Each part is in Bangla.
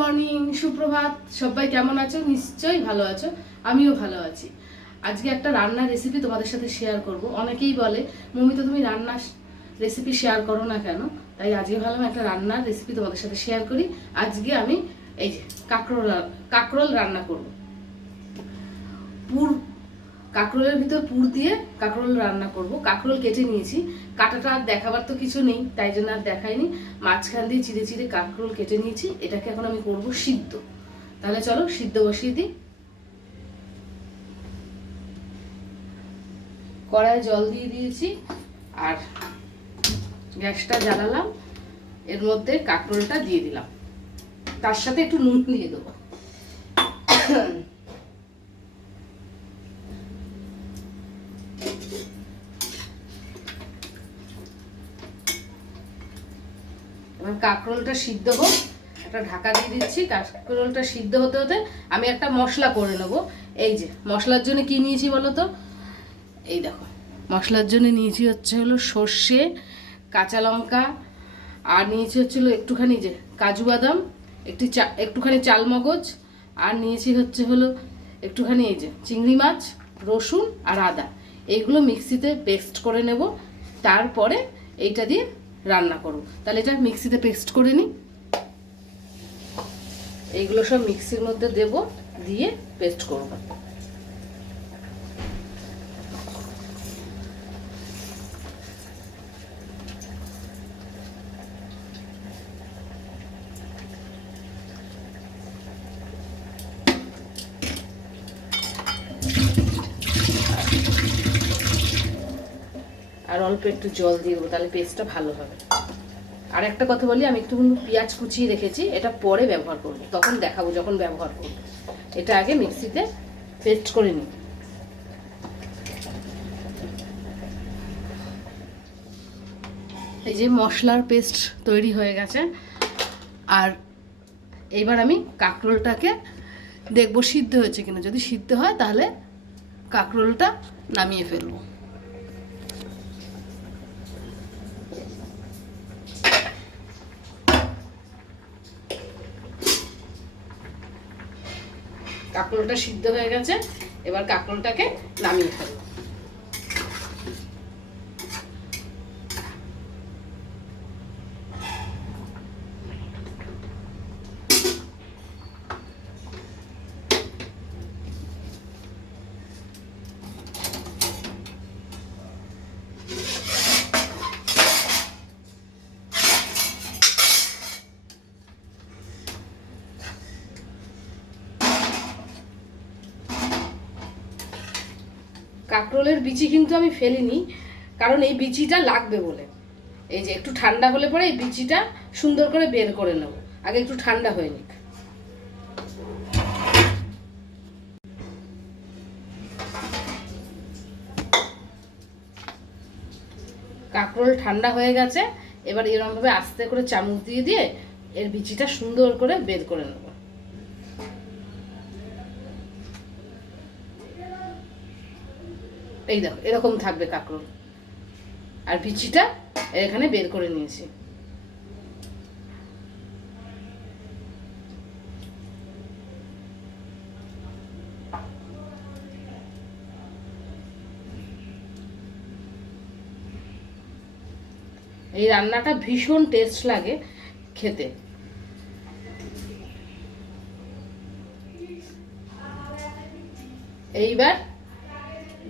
মর্নিং সুপ্রভাত, সবাই কেমন আছো? নিশ্চয়ই ভালো আছো। আমিও ভালো আছি। আজকে একটা রান্নার রেসিপি তোমাদের সাথে শেয়ার করব। অনেকেই বলে মমি তো তুমি রান্নার রেসিপি শেয়ার করো না কেন? তাই আজকে ভাবলাম একটা রান্নার রেসিপি তোমাদের সাথে শেয়ার করি। আজকে আমি এই যে কাঁকরোল কাঁকরোল রান্না করব। পুর কাঁকরোলের ভিতর পুর দিয়ে কাঁকরোল রান্না করব। কাঁকরোল কেটে নিয়েছি। কাটাটা আর দেখাবার তো কিছু নেই, তাই জন্য আর দেখাইনি। মাঝখান দিয়ে চিড়ে চিড়ে কাঁকরোল কেটে নিয়েছি। এটাকে এখন আমি করব সিদ্ধ। তাহলে চলো সিদ্ধ বসিয়ে দিই। কড়ায় জল দিয়ে দিয়েছি আর গ্যাসটা জ্বালালাম। এর মধ্যে কাঁকরোলটা দিয়ে দিলাম। তার সাথে একটু নুন দিয়ে দেবো। এবার কাঁকরোলটা সিদ্ধ হোক, একটা ঢাকা দিয়ে দিচ্ছি, কাঁকরোলটা সিদ্ধ হতে হতে আমি একটা মশলা করে নেব। এই যে, মশলার জন্য কি নিয়েছি বলো তো? এই দেখো, মশলার জন্য নিয়েছি হচ্ছে হলো সর্ষে, কাঁচা লঙ্কা, আর নিয়েছি হচ্ছে হলো একটুখানি যে কাজু বাদাম, একটি চা, একটুখানি চালমগজ, আর নিয়েছি হচ্ছে হলো একটুখানি এই যে চিংড়ি মাছ, রসুন আর আদা। এইগুলো মিক্সিতে পেস্ট করে নেব, তারপরে এইটা দিয়ে রান্না করো। তাহলে এটা মিক্সিতে পেস্ট করে নিই এইগুলো সব মিক্সির মধ্যে দেব, দিয়ে পেস্ট করব। আর অল্প একটু জল দিয়ে দেবো, তাহলে পেস্টটা ভালো হবে। আর একটা কথা বলি, আমি একটু পেঁয়াজ কুচিয়ে রেখেছি, এটা পরে ব্যবহার করব, তখন দেখাবো যখন ব্যবহার করব। এটা আগে মিক্সিতে পেস্ট করে নিই। এই যে মশলার পেস্ট তৈরি হয়ে গেছে, আর এইবার আমি কাঁকরোলটাকে দেখব সিদ্ধ হয়েছে কিনা। যদি সিদ্ধ হয়, তাহলে কাঁকরোলটা নামিয়ে ফেলব কাঁকরোলটা সিদ্ধ হয়ে গেছে এবার কাঁকরোলটাকে নামিয়ে ফেলব। কাঁকরোলের বিচি কিন্তু আমি ফেলিনি, কারণ এই বিচিটা লাগবে বলে। এই যে একটু ঠান্ডা হলে পরে এই বিচিটা সুন্দর করে বের করে নেব। আগে একটু ঠান্ডা হয়ে নিক। কাঁকরোল ঠান্ডা হয়ে গেছে, এবার এরকমভাবে আস্তে করে চামচ দিয়ে দিয়ে এর বিচিটা সুন্দর করে বের করে নেব। এই দেখো, এরকম থাকবে কাঁকরোল আর বিচিটা এখানে বের করে নিয়েছি। এই রান্নাটা ভীষণ টেস্ট লাগে খেতে। এইবার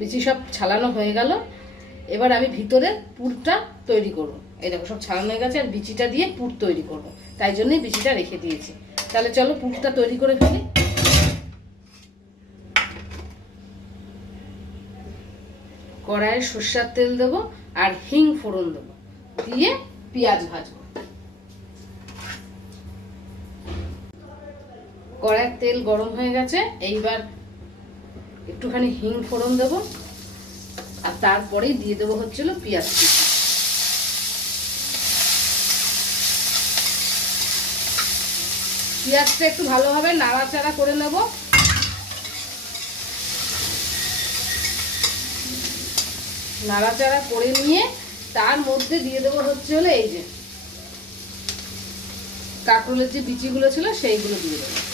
বিচি সব ছালানো হয়ে গেল। এবার আমি ভিতরে পুরটা তৈরি করব। এই দেখো, সব ছালানো হয়ে গেছে আর বিচিটা দিয়ে পুর তৈরি করব। তাই জন্যই বিচিটা রেখে দিয়েছি। তাহলে চলো পুরটা তৈরি করে ফেলি। কড়াইয়ে সর্ষার তেল দেবো আর হিং ফোড়ন দেবো। দিয়ে পেঁয়াজ ভাজবো। কড়াইয়ের তেল গরম হয়ে গেছে। এইবার একটুখানি হিং ফোড়ন দেবো, আর তারপরেই দিয়ে দেবো হচ্ছিল পেঁয়াজ কুচি। পেঁয়াজটা একটু ভালোভাবে নাড়াচাড়া করে নেব। নাড়াচাড়া করে নিয়ে তার মধ্যে দিয়ে দেবো হচ্ছে হলো এই যে কাঁকরোলের যে বিচিগুলো ছিল সেইগুলো দিয়ে দেবো।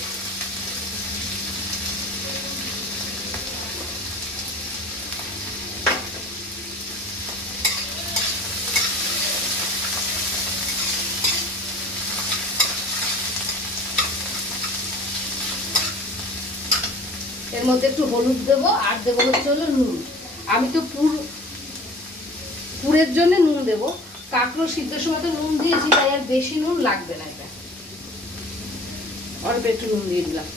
মধ্যে একটু হলুদ দেবো, আর দেবো হচ্ছে হলো নুন। আমি তো পুর, পুরের জন্য নুন দেবো। কাঁকড়ো সিদ্ধ সময় তো নুন দিয়েছি, তাই আর বেশি নুন লাগবে না এটা। অল্প একটু নুন দিয়ে দিলাম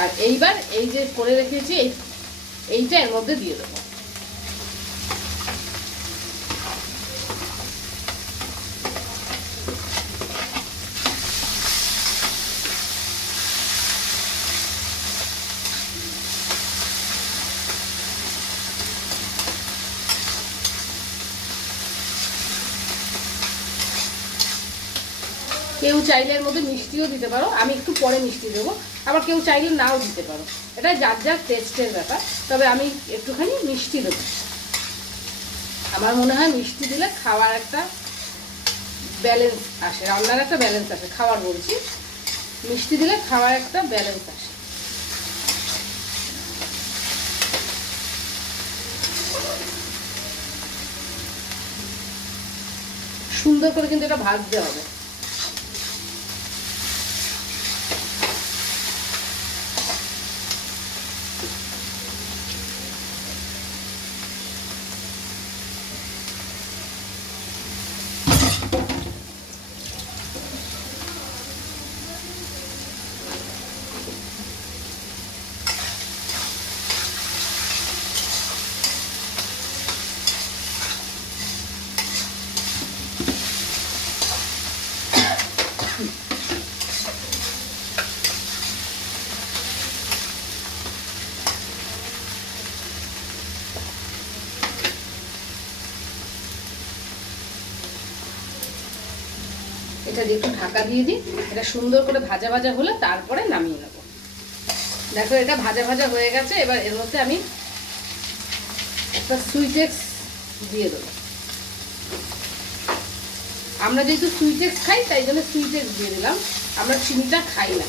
আর এইবার এই যে করে রেখেছি, এই, এইটা এর মধ্যে দিয়ে দেবো। কেউ চাইলে এর মধ্যে মিষ্টিও দিতে পারো। আমি একটু পরে মিষ্টি দেবো। আবার কেউ চাইলে নাও দিতে পারো। এটা যার যার টেস্টের ব্যাপার, তবে আমি একটুখানি মিষ্টি দেবো। আমার মনে হয় মিষ্টি দিলে খাওয়ার একটা ব্যালেন্স আসে, রান্নার একটা ব্যালেন্স আসে, খাওয়ার বলছি। মিষ্টি দিলে খাওয়ার একটা ব্যালেন্স আসে। সুন্দর করে কিন্তু এটা ভাজতে হবে। এটা দিয়ে একটু ঢাকা দিয়ে দিই। এটা সুন্দর করে ভাজা ভাজা হলে তারপরে নামিয়ে নেব। দেখো, এটা ভাজা ভাজা হয়ে গেছে। এবার এর মধ্যে আমি একটা সুইটেক্স দিয়ে দেবো। আমরা যেহেতু সুইটেক্স খাই, তাই জন্য সুইটেক্স দিয়ে দিলাম। আমরা চিনিটা খাই না।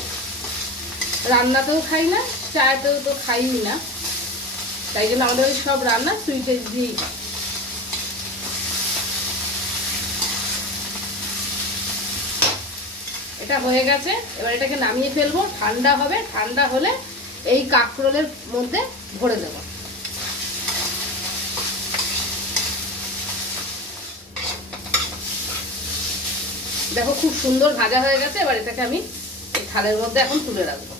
রান্নাতেও খাই না, চায়েতেও তো খাই না। তাই জন্য আমাদের ওই সব রান্না সুইটেক্স দিয়েই হয় এটা হয়ে গেছে। এবার এটাকে নামিয়ে ফেলব। ঠান্ডা হবে। ঠান্ডা হলে এই কাঁকরোলের মধ্যে ভরে দেব। দেখো খুব সুন্দর ভাজা হয়ে গেছে। এবার এটাকে আমি থালের মধ্যে এখন তুলে রাখব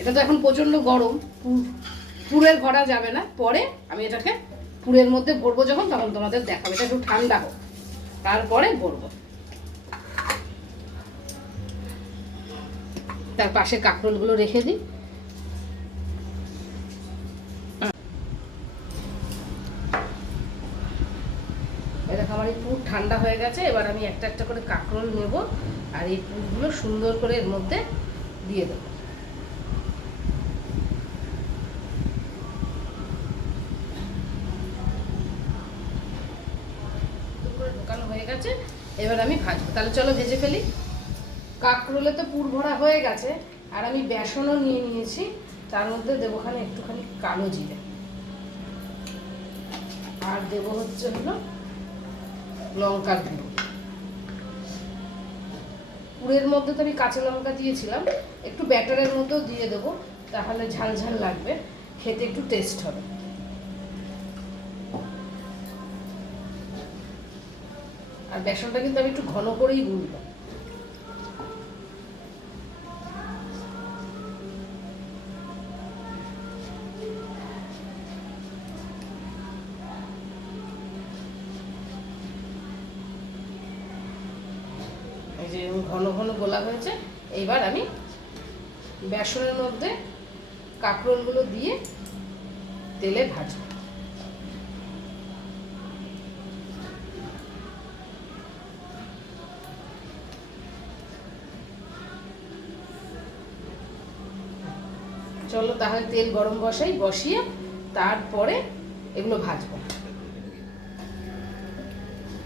এটা তো এখন প্রচণ্ড গরম, পুর- পুরের ভরা যাবে না। পরে আমি এটাকে পুরের মধ্যে ভরবো যখন, তখন তোমাদের দেখাবো। এটা একটু ঠান্ডা হোক। তারপরে ভরবো। তার পাশে কাঁকরোলগুলো রেখে দিই। এরকম আমার এই পুর ঠান্ডা হয়ে গেছে। এবার আমি একটা একটা করে কাঁকরোল নেব। আর এই পুরগুলো সুন্দর করে এর মধ্যে দিয়ে দেবো করে ঢোকানো হয়ে গেছে এবার আমি ভাজবো। তাহলে চলো ভেজে ফেলি। কাকরোলে তো পুর ভরা হয়ে গেছে। আর আমি বেসনও নিয়ে নিয়েছি। তার মধ্যে দেবো খানে একটুখানি কালো জিরে। আর দেবো হচ্ছে হলো লঙ্কার গুঁড়ো। পুরের মধ্যে তো আমি কাঁচা লঙ্কা দিয়েছিলাম। একটু ব্যাটারের মধ্যেও দিয়ে দেবো। তাহলে ঝাল ঝাল লাগবে। খেতে একটু টেস্ট হবে। আর বেসনটা কিন্তু আমি একটু ঘন করেই গুলবো এই যে ঘন ঘন গোলা হয়েছে এইবার আমি বেসনের মধ্যে কাঁকরোলগুলো দিয়ে তেলে ভাজবো। চলো তাহলে তেল গরম বসাই, বসিয়ে তারপরে এগুলো ভাজবো।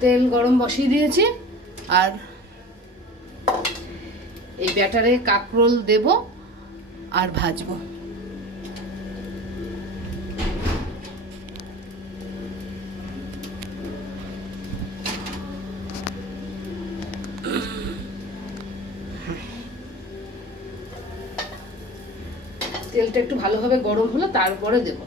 তেল গরম বসিয়ে দিয়েছি, আর এই ব্যাটারে কাকরোল দেব আর ভাজবো। তেলটা একটু ভালোভাবে গরম হলো, তারপরে দেব।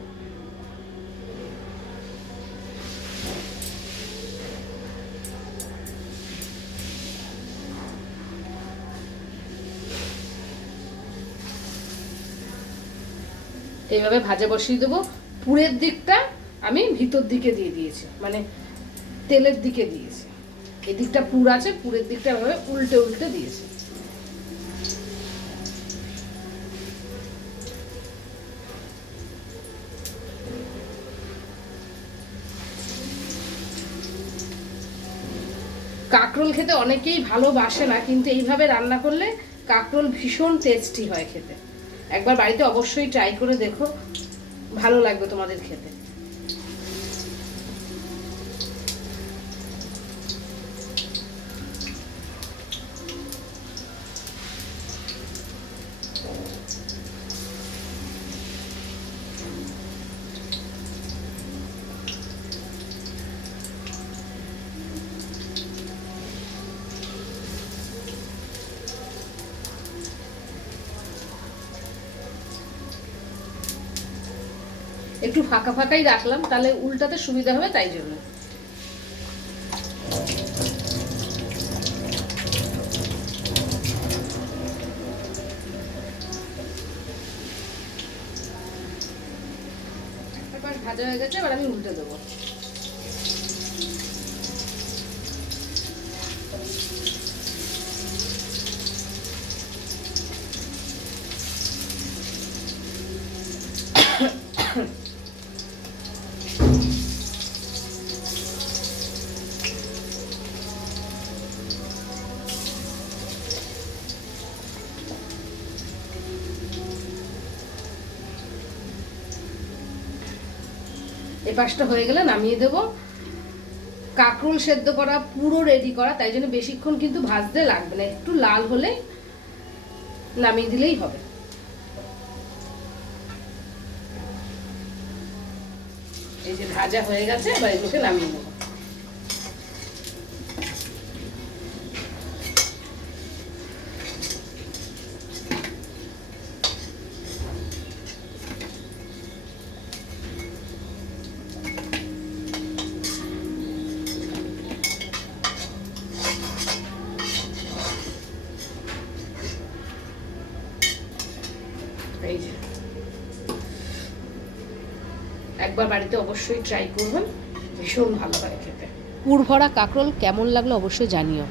এইভাবে ভাজা বসিয়ে দেবো। পুরের দিকটা আমি ভিতর দিকে দিয়ে দিয়েছি মানে তেলের দিকে দিয়েছি। এদিকটা পুর আছে, পুরের দিকটা এভাবে উল্টে উল্টে দিয়েছি কাঁকরোল খেতে অনেকেই ভালোবাসে না, কিন্তু এইভাবে রান্না করলে কাঁকরোল ভীষণ টেস্টি হয় খেতে। একবার বাড়িতে অবশ্যই ট্রাই করে দেখো, ভালো লাগবে তোমাদের খেতে। একটু ফাঁকা ফাঁকাই রাখলাম, তাহলে উল্টাতে সুবিধা হবে তাই জন্য। ভাজা হয়ে গেছে, এবার আমি উল্টে দেবো। এ পাশটা হয়ে গেলে নামিয়ে দেবো। কাঁকরোল সেদ্ধ করা পুরো রেডি করা, তাই জন্য বেশিক্ষণ কিন্তু ভাজতে লাগবে না, একটু লাল হলে নামিয়ে দিলেই হবে। এই যে ভাজা হয়ে গেছে, এবার এগুলোকে নামিয়ে নেব এই যে একবার বাড়িতে অবশ্যই ট্রাই করবেন ভীষণ ভালো লাগে খেতে। পুর কাঁকরোল কেমন লাগল অবশ্যই জানিও।